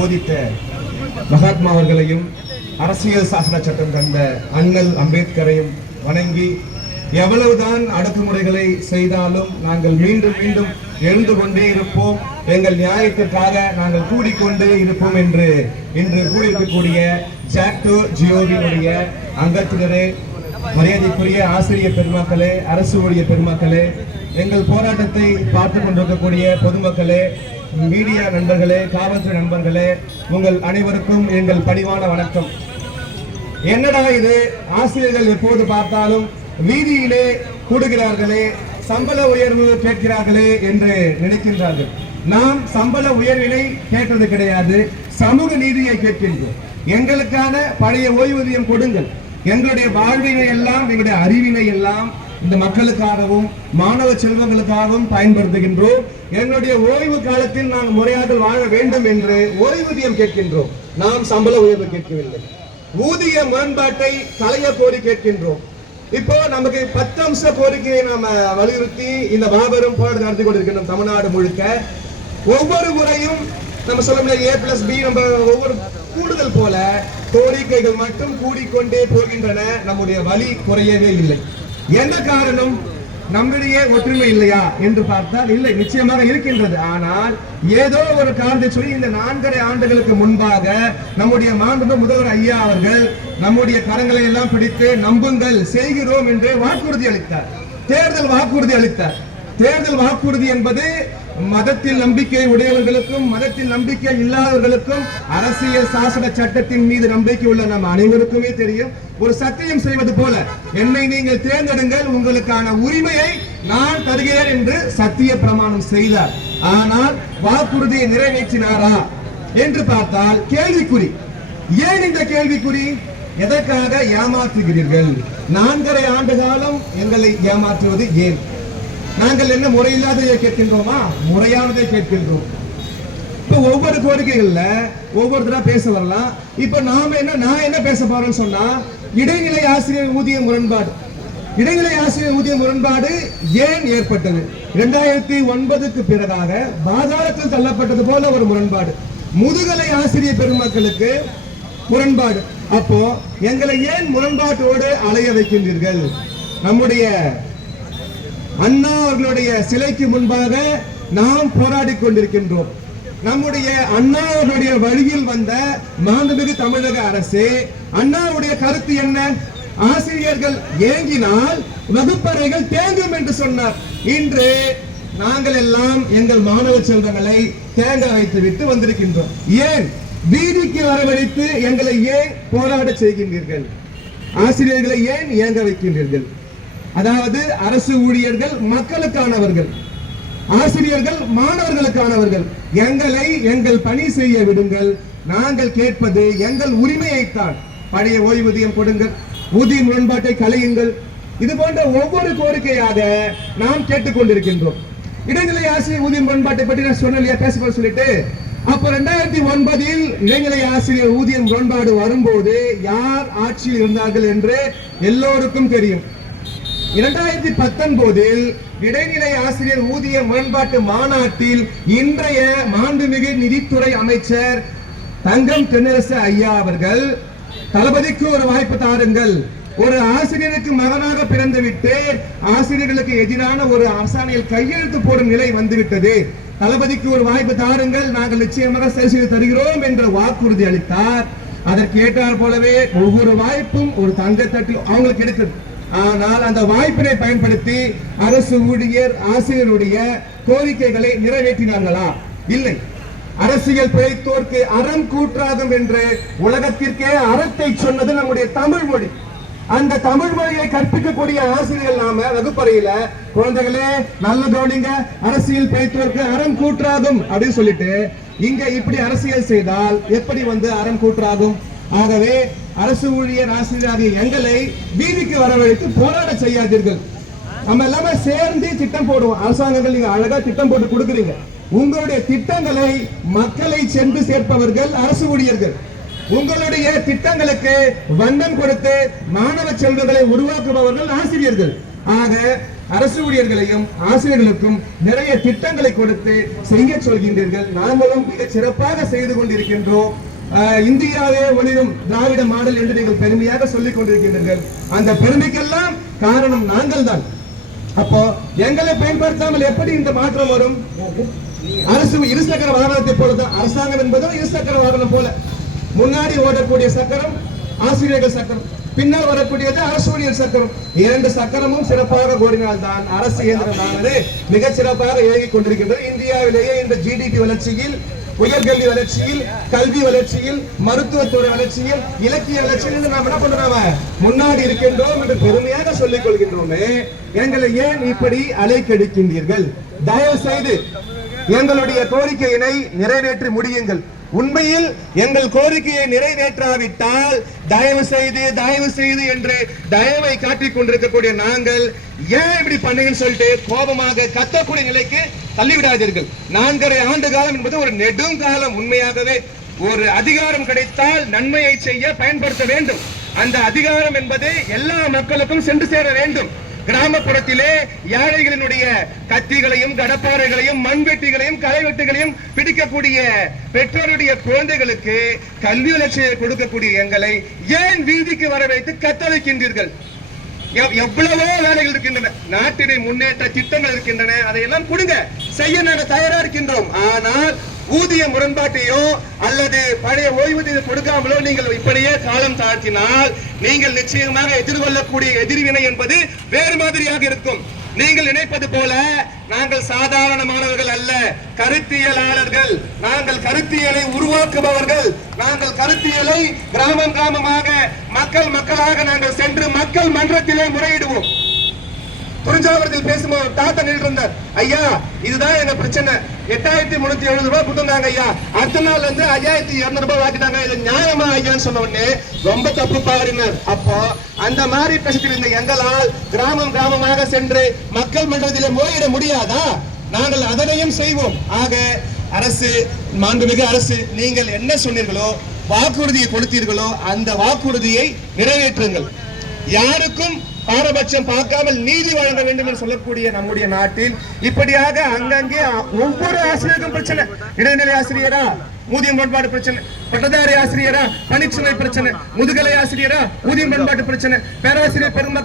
போதித்த மகாத்மா அவர்களையும் அரசியல் சாசன சட்டம் தந்த அண்ணல் அம்பேத்கரையும் வணங்கி, எவ்வளவுதான் அடக்குமுறைகளை செய்தாலும் நாங்கள் மீண்டும் மீண்டும் எழுந்து கொண்டே இருப்போம், எங்கள் நியாயத்திற்காக நாங்கள் கூடிக்கொண்டே இருப்போம் என்று இன்று கூடியிருக்கக்கூடிய ஜாக்டோ ஜியோவினுடைய அங்கத்தினரே, மரியாதைக்குரிய ஆசிரியர் பெருமக்களே, அரசு ஊழியர் பெருமக்களே, எங்கள் போராட்டத்தை பார்த்து கொண்டிருக்கக்கூடிய பொதுமக்களே, மீடியா நண்பர்களே, காவல்துறை நண்பர்களே, உங்கள் அனைவருக்கும் எங்கள் பணிவான வணக்கம். என்னடா இது, ஆசிரியர்கள் எப்போது பார்த்தாலும் வீதியிலே கூடுகிறார்களே, சம்பள உயர்வு கேட்கிறார்களே என்று நினைக்கின்றார்கள். நாம் சம்பள உயர்வினை கேட்டது கிடையாது, சமூக நீதியை கேட்கின்றோம். எங்களுக்கான பழைய ஓய்வூதியம் கொடுங்கள். எங்களுடைய வாழ்வினை எல்லாம், எங்களுடைய அறிவினை எல்லாம் இந்த மக்களுக்காகவும் மாணவ செல்வங்களுக்காகவும் பயன்படுத்துகின்றோம். எங்களுடைய ஓய்வு காலத்தில் நாங்கள் முறையாக வாழ வேண்டும் என்று ஓய்வூதியம் கேட்கின்றோம். நாம் சம்பள உயர்வு கேட்கவில்லை. ஊதிய முரண்பாட்டை களைய கோரி கேட்கின்றோம். இப்போ நமக்கு 10 அம்ச கோரிக்கையை நாம வலியுறுத்தி இந்த மாபெரும் போராட்டம் நடத்தி கொண்டிருக்கின்றோம் தமிழ்நாடு முழுக்க. ஒவ்வொரு முறையும் நம்ம சொல்ல முடியாது A+B, நம்ம ஒவ்வொரு கூடுதல் போல கோரிக்கைகள் மட்டும் கூடிக்கொண்டே போகின்றன. நம்முடைய வலி குறையவே இல்லை. என்ன காரணம்? நம்மிடையே ஒற்றுமை இல்லையா என்று பார்த்தால் இல்லை, நிச்சயமாக இருக்கின்றது. ஆனால் ஏதோ ஒரு காரணத்தை சொல்லி இந்த 4.5 ஆண்டுகளுக்கு முன்பாக நம்முடைய மாண்புமிகு முதல்வர் ஐயா அவர்கள் நம்முடைய கரங்களை எல்லாம் பிடித்து நம்புங்கள், செய்கிறோம் என்று வாக்குறுதி அளித்தார். தேர்தல் வாக்குறுதி அளித்தார். தேர்தல் வாக்குறுதி என்பது மதத்தில் நம்பிக்கை உடையவர்களுக்கும் மதத்தில் நம்பிக்கை இல்லாதவர்களுக்கும் அரசியல் சாசன சட்டத்தின் மீது நம்பிக்கை உள்ள நம் அனைவருக்குமே தெரியும். ஒரு சத்தியம் செய்வது போல, என்னை நீங்கள் தேர்ந்தெடுங்கள், உங்களுக்கான உரிமையை நான் தருகிறேன் என்று சத்திய பிரமாணம் செய்தார். ஆனால் வாக்குறுதியை நிறைவேற்றினாரா என்று பார்த்தால் கேள்விக்குறி. ஏன் இந்த கேள்விக்குறி? எதற்காக ஏமாற்றுகிறீர்கள்? 4.5 ஆண்டு காலம் எங்களை ஏமாற்றுவது ஏன்? நாங்கள் என்ன முறையில்லாததை கேட்கின்றோமா? முறையானதை கேட்கின்றோம். இப்ப ஒவ்வொரு கோரிக்கைகள்ல ஒவ்வொருத்தரா பேச வரலாம். இப்ப நான் என்ன பேச போறேன்னு சொன்னா, இடைநிலை ஆசிரியர் ஊதிய முரண்பாடு. இடைநிலை ஆசிரியர் ஊதிய முரண்பாடு ஏன் ஏற்பட்டது? 2009க்கு பிறகாக பாதாளத்தில் தள்ளப்பட்டது போல ஒரு முரண்பாடு. முதுகலை ஆசிரியர் பெருமக்களுக்கு முரண்பாடு. அப்போ எங்களை ஏன் முரண்பாட்டோடு அலைய வைக்கின்றீர்கள்? நம்முடைய அண்ணா அவர்களுடைய சிலைக்கு முன்பாக நாம் போராடி கொண்டிருக்கின்றோம். நம்முடைய அண்ணா அவர்களுடைய வழியில் வந்த மாண்புமிகு தமிழக அரசு, அண்ணாவுடைய கருத்து என்ன? ஆசிரியர்கள் ஏங்கினால் வகுப்பறைகள் தேங்கும் என்று சொன்னார். இன்று நாங்கள் எல்லாம் எங்கள் மாணவ செல்வங்களை தேங்க வைத்து விட்டு வந்திருக்கின்றோம். ஏன் வீதிக்கு வரவழைத்து எங்களை ஏன் போராட செய்கின்றீர்கள்? ஆசிரியர்களை ஏன் ஏங்க வைக்கின்றீர்கள்? அதாவது அரசு ஊழியர்கள் மக்களுக்கானவர்கள், ஆசிரியர்கள் மாணவர்களுக்கானவர்கள். எங்களை எங்கள் பணி செய்ய விடுங்கள். நாங்கள் கேட்பது எங்கள் உரிமையைத்தான். பழைய ஓய்வூதியம் கொடுங்கள், ஊதிய முரண்பாட்டை களையுங்கள். இது போன்ற ஒவ்வொரு கோரிக்கையாக நாம் கேட்டுக்கொண்டிருக்கின்றோம். இடைநிலை ஆசிரியர் ஊதிய முரண்பாட்டை பற்றி நான் சொன்னேன், பேச சொல்லிட்டு, அப்ப 2009 இடைநிலை ஆசிரியர் ஊதிய முரண்பாடு வரும்போது யார் ஆட்சியில் இருந்தார்கள் என்று எல்லோருக்கும் தெரியும். 2019 இடைநிலை ஆசிரியர் ஊதிய முரண்பாட்டு மாநாட்டில் இன்றைய மாண்புமிகு நிதித்துறை அமைச்சர் தங்கம் தென்னரசு ஐயா அவர்கள், தளபதிக்கு ஒரு வாய்ப்பு தாருங்கள், ஒரு ஆசிரியருக்கு மகனாக பிறந்துவிட்டு ஆசிரியர்களுக்கு எதிரான ஒரு அரசாணையில் கையெழுத்து போடும் நிலை வந்துவிட்டது, தளபதிக்கு ஒரு வாய்ப்பு தாருங்கள், நாங்கள் நிச்சயமாக சரி செய்து தருகிறோம் என்ற வாக்குறுதி அளித்தார். அதற்கு ஏற்றார் போலவே ஒவ்வொரு வாய்ப்பும் ஒரு தங்கத்தட்டில் அவங்களுக்கு கிடைத்தது. ஆனால் அந்த வாய்ப்பினை பயன்படுத்தி அரசு ஊழியர் ஆசிரியருடைய கோரிக்கைகளை நிறைவேற்றினார்களா? இல்லை. அரசியல் பிழைத்தோர்க்கு அறம் கூற்றாகும் என்று உலகத்திற்கே அறத்தை சொன்னது நம்முடைய தமிழ் மொழி. அந்த தமிழ் மொழியை கற்பிக்கக்கூடிய ஆசிரியர்கள் நாம வகுப்பறையில, குழந்தைகளே நல்ல கவனிங்க, அரசியல் பிழைத்தோர்க்கு அறம் கூற்றாகும் அப்படின்னு சொல்லிட்டு இங்க இப்படி அரசியல் செய்தால் எப்படி அறம் கூற்றாகும்? ஆகவே அரசு ஊழியர் ஆசிரியராகிய எங்களை வீதிக்கு வரவழைத்து போராட செய்யாதீர்கள். நம்ம எல்லாமே சேர்ந்து திட்டம் போடுவோம். அரசாங்கங்கள் நீங்க அழகா திட்டம் போட்டு கொடுக்குறீங்க. உங்களுடைய திட்டங்களை மக்களை சென்று சேர்ப்பவர்கள் அரசு ஊழியர்கள். உங்களுடைய திட்டங்களுக்கு வண்ணம் கொடுத்து மாணவ செல்வங்களை உருவாக்குபவர்கள் ஆசிரியர்கள். ஆக அரசு ஊழியர்களையும் ஆசிரியர்களுக்கும் நிறைய திட்டங்களை கொடுத்து செய்ய சொல்கின்றீர்கள். நாங்களும் மிக சிறப்பாக செய்து கொண்டிருக்கின்றோம். இந்தியாவே ஒளிரும் திராவிட மாடல் என்று நீங்கள் பெருமையாக சொல்லிக் கொண்டிருக்கின்றீர்கள். அந்த பெருமைக்கெல்லாம் காரணம் நாங்கள் தான். அப்போ எங்களை பயன்படுத்தாமல் எப்படி இந்த மாற்றம் வரும்? அரசு இருசக்கர வாகனத்தை போலதான். அரசாங்கம் என்பதும் இருசக்கர வாகனம் போல. முன்னாடி ஓடக்கூடிய சக்கரம் ஆசிரியர்கள் சக்கரம், பின்னால் வரக்கூடியது அரசு ஊழியர் சக்கரம். இரண்டு சக்கரமும் சிறப்பாக ஓடினால்தான் அரசு இயந்திரமானது மிக சிறப்பாக இயங்கிக் கொண்டிருக்கின்றது. இந்தியாவிலேயே இந்த ஜிடிபி வளர்ச்சியில், உயர்கல்வி வளர்ச்சியில், கல்வி வளர்ச்சியில், மருத்துவத்துறை வளர்ச்சியில், இலக்கிய வளர்ச்சியில் நாம் என்ன பண்றோம்? முன்னாடி இருக்கின்றோம் என்று பெருமையாக சொல்லிக் கொள்கின்றோமே. எங்களை ஏன் இப்படி அலைக்கடிக்கின்றீர்கள்? தயவு செய்து எங்களுடைய கோரிக்கையினை நிறைவேற்றி முடியுங்கள். உண்மையில் எங்கள் கோரிக்கையை நிறைவேற்றாவிட்டால் தயவு செய்து என்று தயவை காட்டிக் கொண்டிருக்கக்கூடிய நாங்கள் ஏன் இப்படி பண்ணீங்கன்னு சொல்லிட்டு கோபமாக கத்தக்கூடிய நிலைக்கு தள்ளிவிடாதீர்கள். 4.5 ஆண்டு காலம் என்பது ஒரு நெடுங்காலம். உண்மையாகவே ஒரு அதிகாரம் கிடைத்தால் நன்மையை செய்ய பயன்படுத்த வேண்டும். அந்த அதிகாரம் என்பது எல்லா மக்களுக்கும் சென்று சேர வேண்டும். கிராமப்புறத்திலே ஏழைகளினுடைய கத்திகளையும் கடப்பாறைகளையும் மண்வெட்டிகளையும் களைவெட்டுகளையும் பிடிக்கக்கூடிய பெற்றோருடைய குழந்தைகளுக்கு கல்வி வளர்ச்சியை கொடுக்கக்கூடிய எங்களை ஏன் வீதிக்கு வர வைத்து கத்தளிக்கின்றீர்கள்? எவ்வளவோ வேலைகள் இருக்கின்றன, நாட்டினை முன்னேற்ற திட்டங்கள் இருக்கின்றன, அதையெல்லாம் கொடுங்க, செய்ய நாங்கள் தயாரா இருக்கின்றோம். ஆனால் ஊதிய முரண்பாட்டையோ அல்லது பழைய ஓய்வூதியம் கொடுக்காமலோ நீங்கள் இப்படியே காலம் தாழ்த்தினால் நீங்கள் நிச்சயமாக எதிர்கொள்ளக்கூடிய எதிர்வினை என்பது வேறு மாதிரியாக இருக்கும். நீங்கள் நினைப்பது போல நாங்கள் சாதாரணமானவர்கள் அல்ல, கருத்தியலாளர்கள். நாங்கள் கருத்தியலை உருவாக்குபவர்கள். நாங்கள் கருத்தியலை கிராமம் கிராமமாக, மக்கள் மக்களாக நாங்கள் சென்று மக்கள் மன்றத்திலே முறையிடுவோம். குறிஞ்சாவரத்தில் பேசும்போது தாத்தா நின்று இருந்தார். ஐயா, இதுதான் எங்க பிரச்சனை. 8370 ரூபாய் கொடுத்தாங்க ஐயா, அடுத்த நாள்ல இருந்து 5200 ரூபாய் வாங்கிட்டாங்க. இது நியாயமா ஐயான்னு சொன்ன உடனே ரொம்ப தப்பு பாருங்க. அப்போ அந்த மாதிரி பேசிட்டு இருந்த எங்களால் கிராமம் கிராமமாக சென்று மக்கள் மன்றத்தில் முறையிட முடியாதா? நாங்கள் அதனையும் செய்வோம். ஆக அரசு, மாண்புமிகு அரசு, நீங்கள் என்ன சொன்னீர்களோ, வாக்குறுதியை கொடுத்தீர்களோ அந்த வாக்குறுதியை நிறைவேற்றுங்கள். யாருக்கும் பாரபட்சம் பார்க்காமல் நீதி வழங்க வேண்டும் என்று சொல்லக்கூடிய நம்முடைய நாட்டில் இப்படியாக அங்கங்கே ஒவ்வொரு ஆசிரியருக்கும் பிரச்சனை. இடைநிலை ஆசிரியரா ஊதியம் பண்பாடு பிரச்சனை, பட்டதாரி ஆசிரியரா பணிச்சுமை பிரச்சனை, முதுகலை ஆசிரியரா ஊதியம் பண்பாட்டு பிரச்சனை, பேராசிரியர் பெருமக்கள்